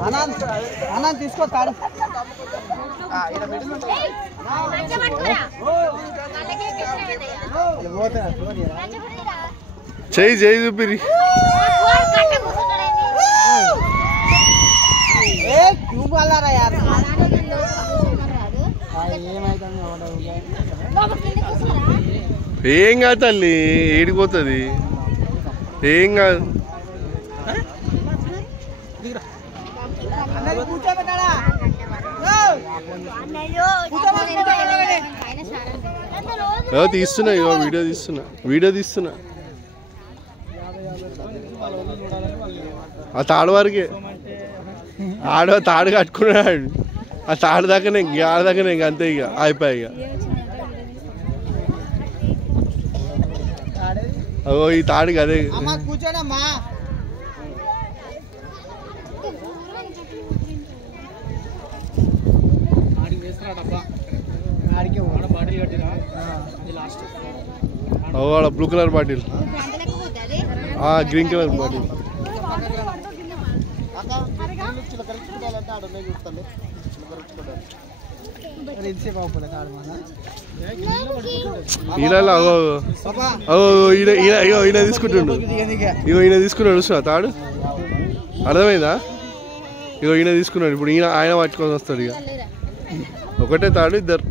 అన్న తీసుకో తాడు చెయ్యి చెయ్యి చూపిరి ఏం కాదు తల్లి ఏడిపోతుంది ఏం కాదు తీస్తున్నా ఇగో వీడియో తీస్తున్నా ఆ తాడు వరకే తాడు కట్టుకున్నాడు ఆ తాడు దాకానే ఆడ దాకానే ఇంక అంతే ఇక అయిపోయి ఇక అగో ఈ తాడుకి అదే కూర్చోడమ్మా blue colour bottle green colour bottle ఈయన తీసుకుంటుండు ఇగో ఈయన తీసుకున్నాడు చూస్తున్నా తాడు అర్థమైందా ఇగో ఈయన తీసుకున్నాడు ఇప్పుడు ఆయన పట్టుకొని వస్తాడు ఇక ఒకటే తాడు ఇద్దరు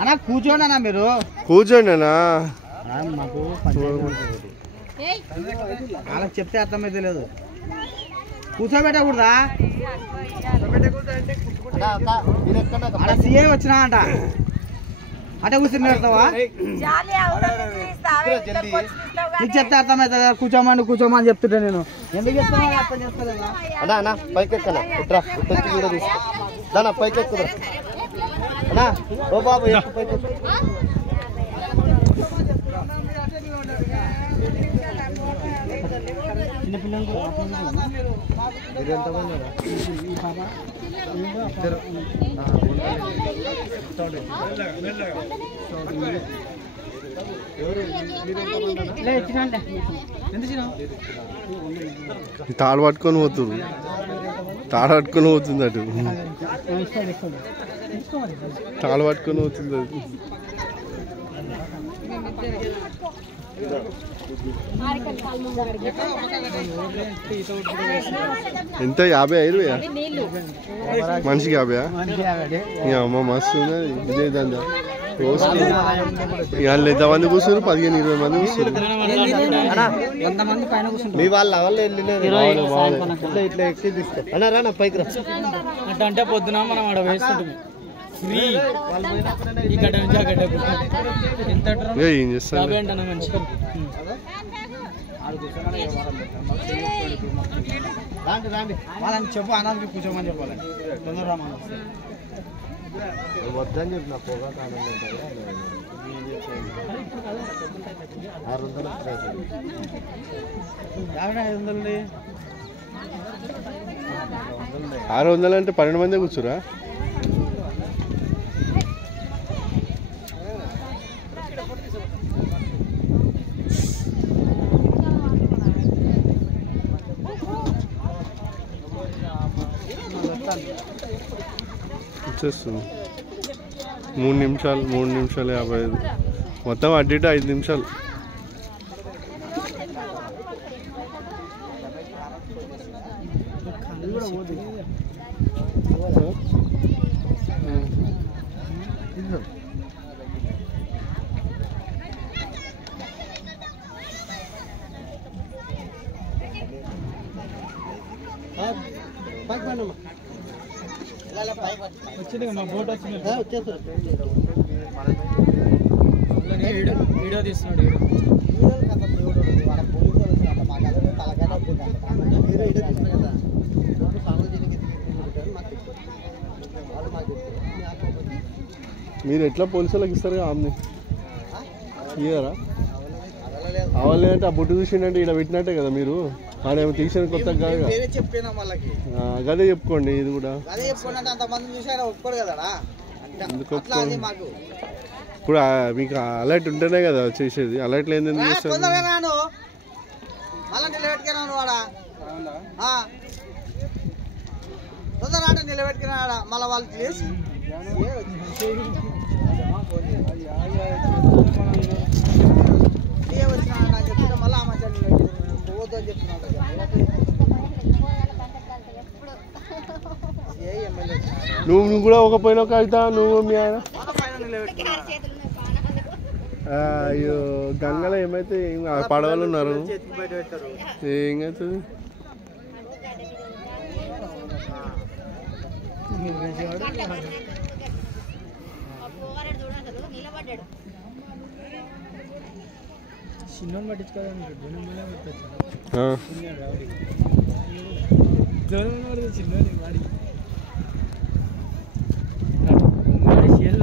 అన్నా కూర్చోండి అన్న మీరు కూర్చోండి అన్నా మాకు అలా చెప్తే అర్థమైతే లేదు కూర్చోబెట్టకూడదా అలా సీఏ వచ్చినా అంట అంటే కూర్చుని పెడతావా నీకు చెప్తే అర్థమవుతుంది కూర్చోమని చెప్తుంటే నేను ఎందుకు చెప్తున్నా అర్థం చేస్తా అన్నా పైకి ఎక్కనా పైకి ఎక్కుదా అన్నా ఓ బాబు పైకి చిన్నపిల్లలకు తాడు పట్టుకొని పోతుంది అటు తాడు పట్టుకొని పోతుంది అది ఎంత 55 మనిషికి 50 అమ్మ మస్తు ఉన్నది ఇదే దందా వాళ్ళు ఎంతమంది కూర్చున్నారు 15-20 మంది కూర్చున్నారు మీ వాళ్ళ ఇట్లా ఎక్కి తీసుకో అన్నా రా పైకి రా అంటే పొద్దున మనం ఆడ వేస్తుంటాం ఏం చేస్తాను వాళ్ళని చెప్పు అనాథకి కూర్చోమని చెప్పాలి తొందర రామని వద్దని చెప్పిన పొగ 600 అంటే 12 మంది కూర్చురా వచ్చేస్తుంది 3 నిమిషాలు 55 మొత్తం అడ్డు 5 నిమిషాలు వచ్చింది మా బోట్ వచ్చింది వీడియో తీస్తున్నాడు మీరు ఎట్లా పోలీసులకు ఇస్తారు ఆమెని ఇయ్యారా అవ్వలేదంటే ఆ బొట్టు చూసిండే ఇక్కడ పెట్టినట్టే కదా మీరు ఆడేమో తీసిన కొత్త కాదు అదే చెప్పుకోండి ఇది కూడా ఇప్పుడు మీకు అలర్ట్ ఉంటేనే కదా చేసేది అలర్ట్ లేదు ఎందుకు చేస్తారు మళ్ళా నిలబెట్టుకున్నాను వాడా తొందర ఆట నిలబెట్టుకున్నాడా మళ్ళీ వాళ్ళు చేసి వచ్చినా అని చెప్తే మళ్ళీ ఆ మంచి పోవద్దు అని చెప్తున్నాడు నువ్వు కూడా ఒక పోయిన కవిత నువ్వు మీ ఆయన అయ్యో గంగలో ఏమైతే పడవలు ఉన్నారు ఏమవుతుంది చిన్న పట్టించుకోవాలి చిన్న వాడి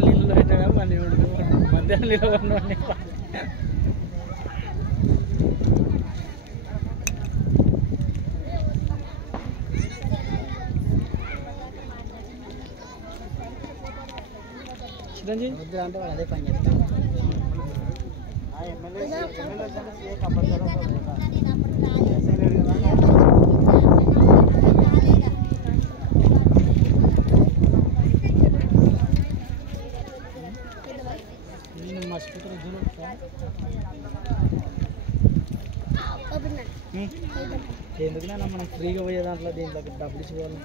నీళ్ళు పెట్టగా మళ్ళీ మధ్యాహ్నం నిలబడి చిరంజీవి అంటే వాళ్ళు అదే పని చేస్తారు ఎందుకున్నా మనం ఫ్రీగా పోయే దాంట్లో దీంట్లో డబ్బులు ఇచ్చుకోవాలి